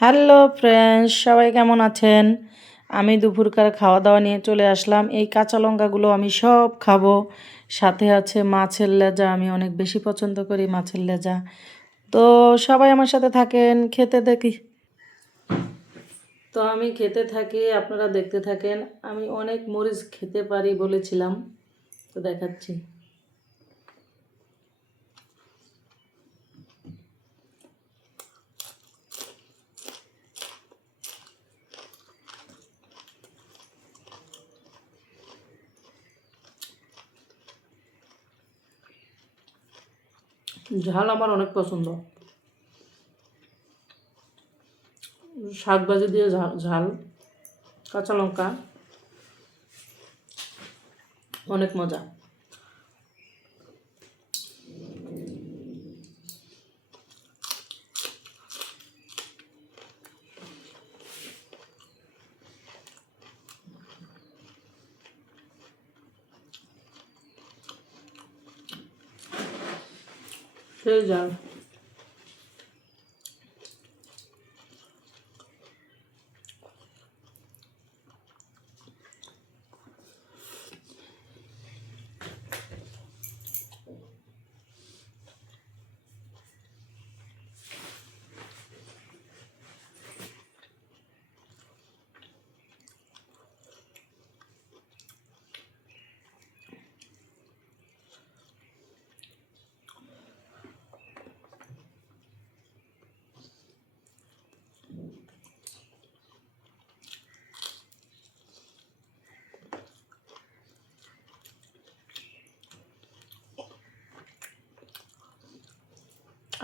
Hello friends, সবাই কেমন আছেন? আমি দুপুরকার খাওয়া দাওয়া নিয়ে চলে আসলাম। এই কাঁচা লঙ্কাগুলো আমি সব খাবো। সাথে আছে মাছের লেজা, আমি অনেক বেশি পছন্দ করি মাছের লেজা। তো সবাই আমার সাথে থাকেন, খেতে দেখি। তো আমি খেতে থাকি, আপনারা দেখতে থাকেন। আমি অনেক মরিচ খেতে পারি বলেছিলাম, তো দেখাচ্ছি। ঝাল আমার অনেক পছন্দ। শাক ভাজি দিয়ে ঝাল, কাঁচা লঙ্কা, অনেক মজা। সেই ঝাল।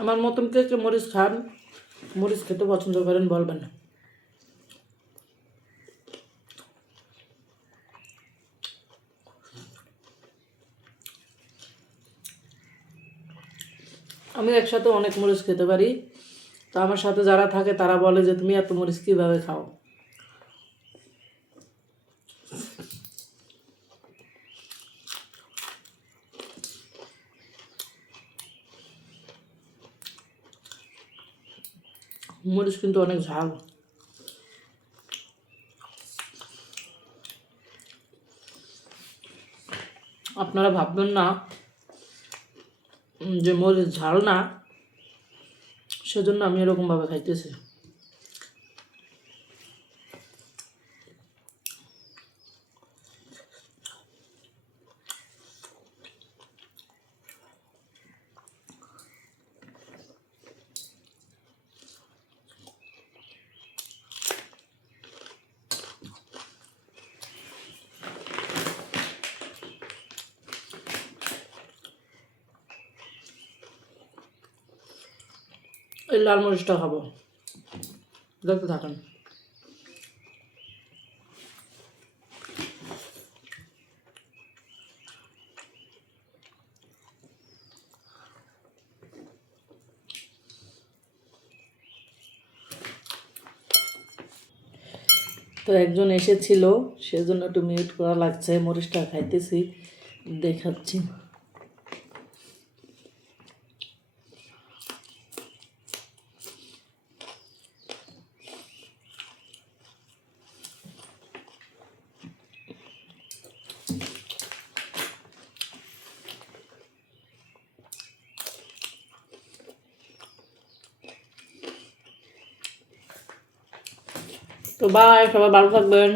আমার মতন কে কে মরিচ খান, মরিচ খেতে পছন্দ করেন বলবেন। আমি একসাথে অনেক মরিচ খেতে পারি। তো আমার সাথে যারা থাকে তারা বলে যে তুমি এত মরিচ কীভাবে খাও। মরিচ কিন্তু অনেক ঝাল। আপনারা ভাববেন না যে মরিচ ঝাল না, সেজন্য আমি এরকমভাবে খাইতেছি। এই লাল মরিচটা খাবো, দেখতে থাকেন। তো একজন এসেছিল, সেজন্য একটু মিউট করা লাগছে। মরিচটা খাইতেছি, দেখাচ্ছি। তো বাই, সবাই ভালো থাকবেন।